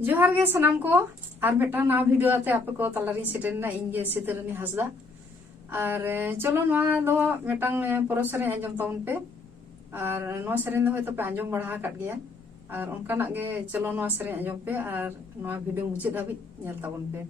जोहार गे सनाम को और बेटा ना वीडियो आते आप को तलारी सेटेरना इंगे सितरनी हसदा और चलो नवा दो मेटांग परो सेरें आंजम ताउन पे और नवा सेरें दो होयतो पे आंजम बढ़ा काट गया और उनका गे चलो नवा सेरें आंजम पे और नवा वीडियो मुचाद धाबी नेल ताबन पे।